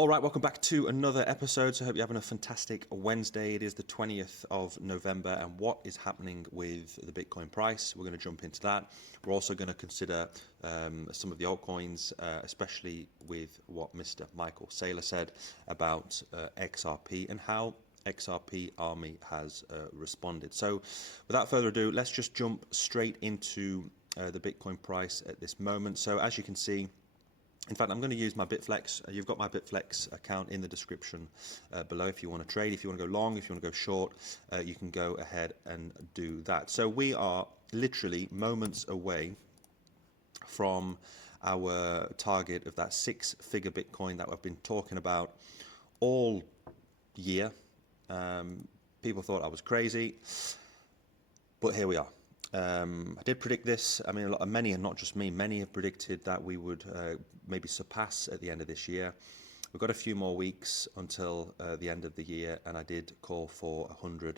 All right, welcome back to another episode. So I hope you're having a fantastic Wednesday. It is the 20th of November, and what is happening with the Bitcoin price? We're going to jump into that. We're also going to consider some of the altcoins, especially with what Mr. Michael Saylor said about XRP and how XRP Army has responded. So without further ado, let's just jump straight into the Bitcoin price at this moment. So as you can see, in fact, I'm going to use my Bitflex. You've got my Bitflex account in the description below if you want to trade. If you want to go long, if you want to go short, you can go ahead and do that. So we are literally moments away from our target of that six-figure Bitcoin that I've been talking about all year. People thought I was crazy, but here we are. I did predict this. I mean, many, and not just me, many have predicted that we would maybe surpass at the end of this year. We've got a few more weeks until the end of the year, and I did call for $100,000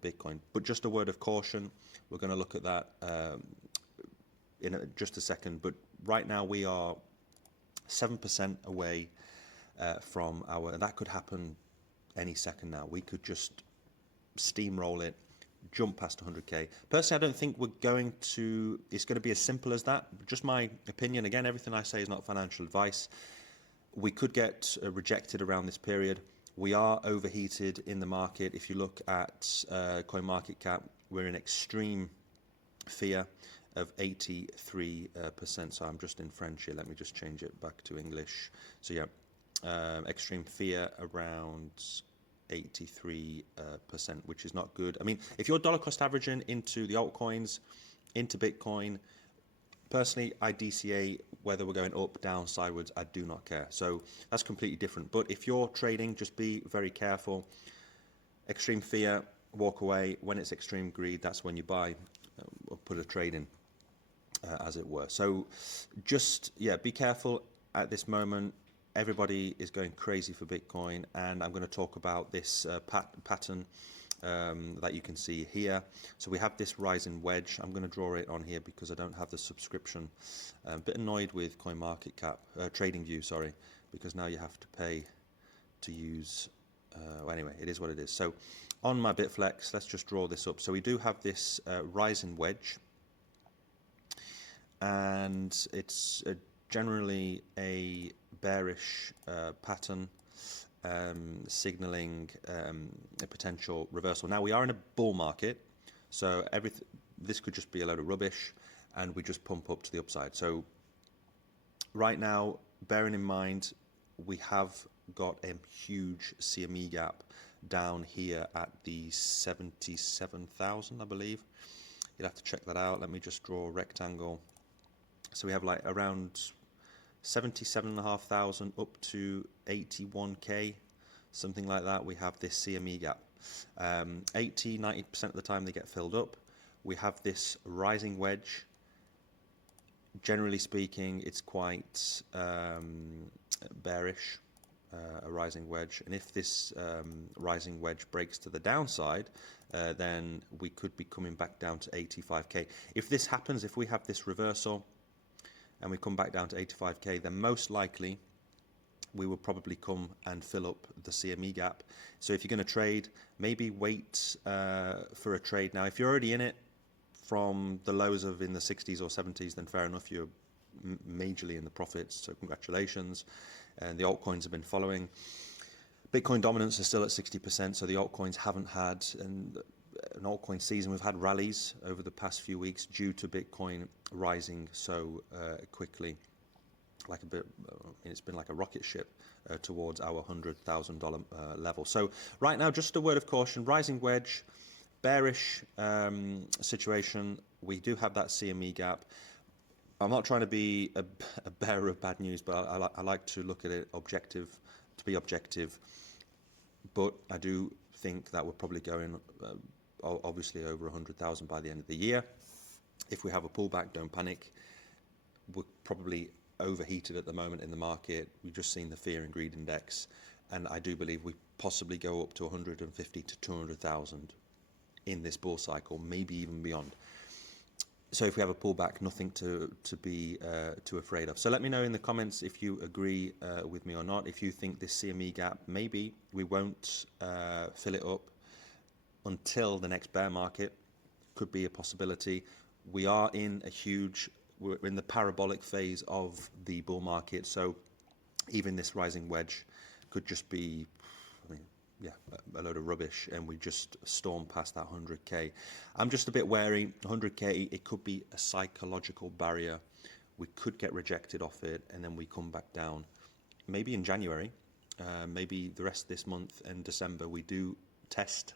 Bitcoin. But just a word of caution, we're going to look at that in just a second. But right now we are 7% away from and that could happen any second now. We could just steamroll it, jump past 100k. Personally, I don't think it's going to be as simple as that. Just my opinion. Again, everything I say is not financial advice. We could get rejected around this period. We are overheated in the market. If you look at CoinMarketCap, we're in extreme fear of 83%. So I'm just in French here. Let me just change it back to English. So yeah, extreme fear around 83%, which is not good. I mean, if you're dollar cost averaging into the altcoins, into Bitcoin, personally, I DCA whether we're going up, down, sideways. I do not care. So that's completely different. But if you're trading, just be very careful. Extreme fear, walk away. When it's extreme greed, that's when you buy or put a trade in, as it were. So just, yeah, be careful at this moment. Everybody is going crazy for Bitcoin, and I'm going to talk about this pattern that you can see here. So we have this rising wedge. I'm going to draw it on here because I don't have the subscription. I'm a bit annoyed with CoinMarketCap, TradingView, sorry, because now you have to pay to use. Well, anyway, it is what it is. So on my Bitflex, let's just draw this up. So we do have this rising wedge, and it's generally a bearish pattern signaling a potential reversal. Now we are in a bull market, so this could just be a load of rubbish and we just pump up to the upside. So right now, bearing in mind, we have got a huge CME gap down here at the 77,000, I believe. You'd have to check that out. Let me just draw a rectangle. So we have like around 77,500 up to 81k, something like that. We have this CME gap. 80-90% of the time they get filled up. We have this rising wedge. Generally speaking, it's quite bearish, a rising wedge. And if this rising wedge breaks to the downside, then we could be coming back down to 85k. If this happens, if we have this reversal, and we come back down to 85k, then most likely we will probably come and fill up the CME gap. So if you're going to trade, maybe wait for a trade. Now, if you're already in it from the lows of in the 60s or 70s, then fair enough, you're majorly in the profits, so congratulations. And the altcoins have been following. Bitcoin dominance is still at 60%, so the altcoins haven't had an altcoin season. We've had rallies over the past few weeks due to Bitcoin rising so quickly, like a bit. It's been like a rocket ship towards our $100,000 level. So right now, just a word of caution: rising wedge, bearish situation. We do have that CME gap. I'm not trying to be a bearer of bad news, but I like to look at it to be objective. But I do think that we're probably going obviously over 100,000 by the end of the year. If we have a pullback, don't panic. We're probably overheated at the moment in the market. We've just seen the fear and greed index, and I do believe we possibly go up to 150 to 200,000 in this bull cycle, maybe even beyond. So if we have a pullback, nothing to be too afraid of. So let me know in the comments if you agree with me or not. If you think this CME gap, maybe we won't fill it up until the next bear market, could be a possibility. We are in we're in the parabolic phase of the bull market. So even this rising wedge could just be, a load of rubbish, and we just storm past that 100k. I'm just a bit wary. 100k, it could be a psychological barrier. We could get rejected off it, and then we come back down. Maybe in January, maybe the rest of this month and December, we do test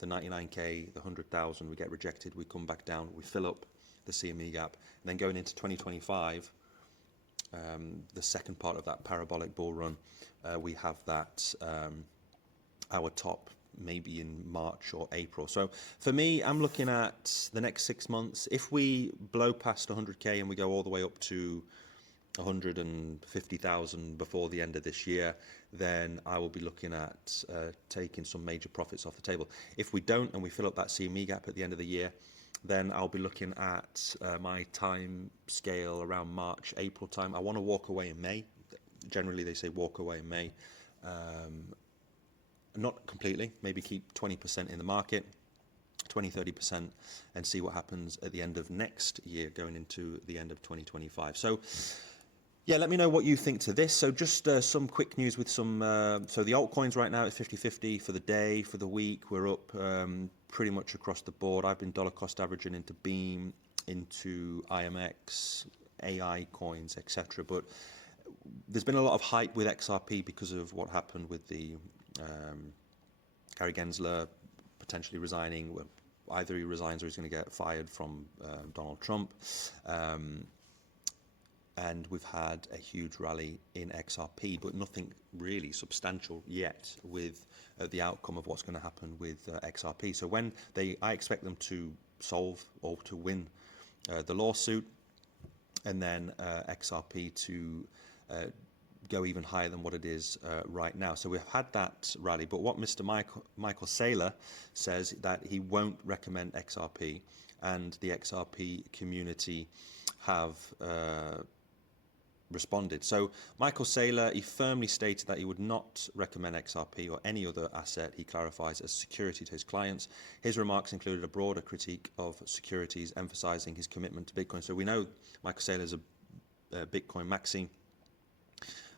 the 99k, the 100,000. We get rejected. We come back down. We fill up the CME gap, and then going into 2025. The second part of that parabolic bull run, we have that our top maybe in March or April. So for me, I'm looking at the next 6 months. If we blow past 100k and we go all the way up to 150,000 before the end of this year, then I will be looking at taking some major profits off the table. If we don't and we fill up that CME gap at the end of the year, then I'll be looking at my time scale around March, April time. I want to walk away in May. Generally, they say walk away in May. Not completely, maybe keep 20% in the market, 20-30%, and see what happens at the end of next year, going into the end of 2025. So yeah, let me know what you think to this. So just some quick news with some, so the altcoins right now is 50-50 for the day, for the week. We're up pretty much across the board. I've been dollar cost averaging into Beam, into IMX, AI coins, etc. But there's been a lot of hype with XRP because of what happened with the Gary Gensler potentially resigning. Either he resigns or he's going to get fired from Donald Trump. And we've had a huge rally in XRP, but nothing really substantial yet with the outcome of what's going to happen with XRP. So when I expect them to solve or to win the lawsuit, and then XRP to go even higher than what it is right now. So we've had that rally, but what Mr. Michael Saylor says that he won't recommend XRP, and the XRP community have responded. So Michael Saylor, he firmly stated that he would not recommend XRP or any other asset he clarifies as security to his clients. His remarks included a broader critique of securities, emphasizing his commitment to Bitcoin. So we know Michael Saylor is a Bitcoin maxi.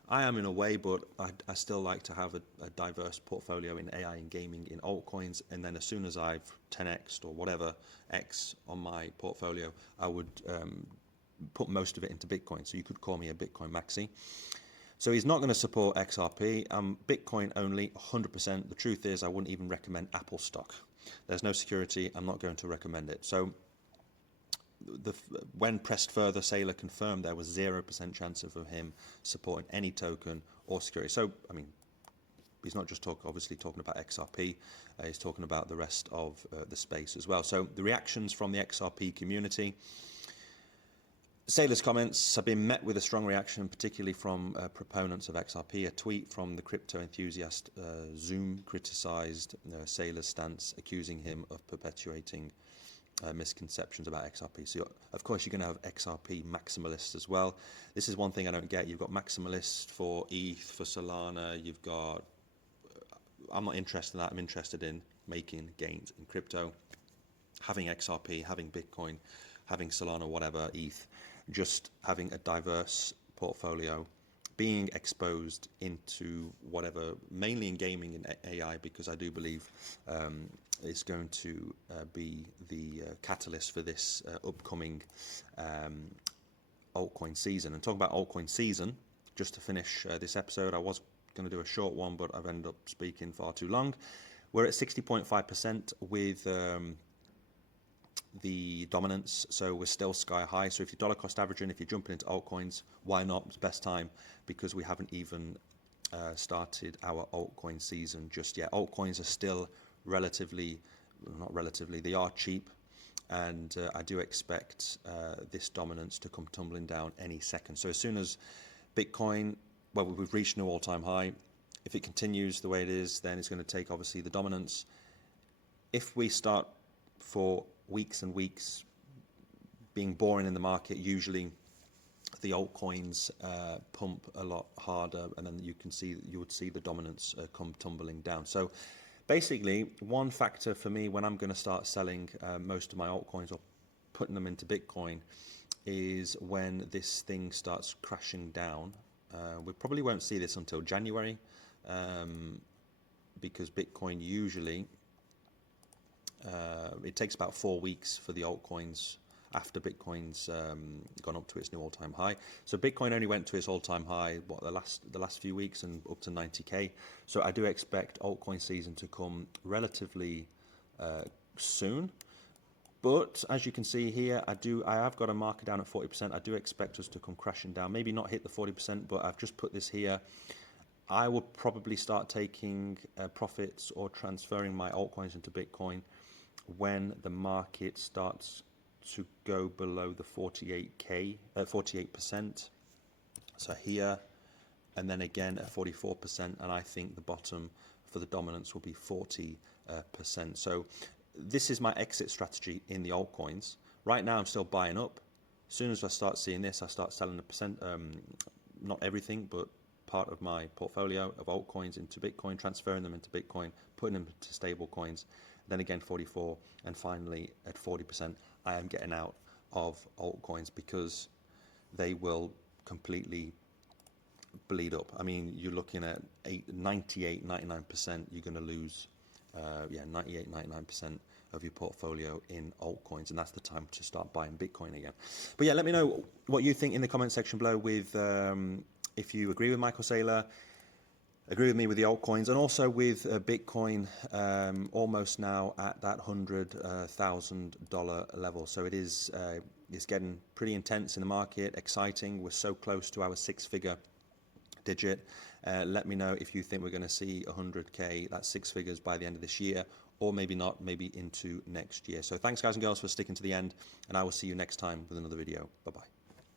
I am in a way, but I still like to have a diverse portfolio in AI and gaming in altcoins. And then as soon as I've 10x'd or whatever X on my portfolio, I would put most of it into Bitcoin. So you could call me a Bitcoin maxi. So he's not going to support XRP. I'm Bitcoin only, 100%. The truth is, I wouldn't even recommend Apple stock. There's no security. I'm not going to recommend it. So when pressed further, Saylor confirmed there was 0% chance of him supporting any token or security. So, I mean, he's not just obviously talking about XRP, he's talking about the rest of the space as well. So the reactions from the XRP community. Saylor's comments have been met with a strong reaction, particularly from proponents of XRP. A tweet from the crypto enthusiast Zoom criticized Saylor's stance, accusing him of perpetuating misconceptions about XRP. So of course you're going to have XRP maximalists as well. This is one thing I don't get. You've got maximalists for ETH, for Solana. You've got, I'm not interested in that. I'm interested in making gains in crypto, having XRP, having Bitcoin, having Solana, whatever, ETH, just having a diverse portfolio, being exposed into whatever, mainly in gaming and AI, because I do believe it's going to be the catalyst for this upcoming altcoin season. And talking about altcoin season, just to finish this episode, I was going to do a short one, but I've ended up speaking far too long. We're at 60.5% with the dominance, so we're still sky high. So if you're dollar cost averaging, if you're jumping into altcoins, why not? It's best time, because we haven't even started our altcoin season just yet. Altcoins are still relatively, not relatively, they are cheap, and I do expect this dominance to come tumbling down any second. So as soon as Bitcoin, well, we've reached new all-time high. If it continues the way it is, then it's going to take obviously the dominance. If we start for weeks and weeks being boring in the market, usually the altcoins pump a lot harder, and then you would see the dominance come tumbling down. So basically, one factor for me when I'm going to start selling most of my altcoins or putting them into Bitcoin is when this thing starts crashing down. We probably won't see this until January, because Bitcoin usually it takes about 4 weeks for the altcoins after Bitcoin's gone up to its new all-time high. So Bitcoin only went to its all-time high the last few weeks and up to 90k. So I do expect altcoin season to come relatively soon. But as you can see here, I have got a marker down at 40%. I do expect us to come crashing down. Maybe not hit the 40%, but I've just put this here. I will probably start taking profits or transferring my altcoins into Bitcoin when the market starts to go below the 48%. So here, and then again at 44%, and I think the bottom for the dominance will be 40%. So this is my exit strategy in the altcoins. Right now I'm still buying up. As soon as I start seeing this, I start selling not everything, but part of my portfolio of altcoins into Bitcoin, transferring them into Bitcoin, putting them into stable coins, then again 44, and finally at 40%, I am getting out of altcoins because they will completely bleed up. I mean, you're looking at 98, 99%, you're going to lose 98, 99% of your portfolio in altcoins, and that's the time to start buying Bitcoin again. But yeah, let me know what you think in the comment section below with if you agree with Michael Saylor, agree with me with the altcoins, and also with Bitcoin almost now at that $100,000 level. So it's getting pretty intense in the market, exciting. We're so close to our 6-figure digit. Let me know if you think we're going to see 100k, that's 6 figures by the end of this year, or maybe not, maybe into next year. So thanks guys and girls for sticking to the end, and I will see you next time with another video. Bye bye.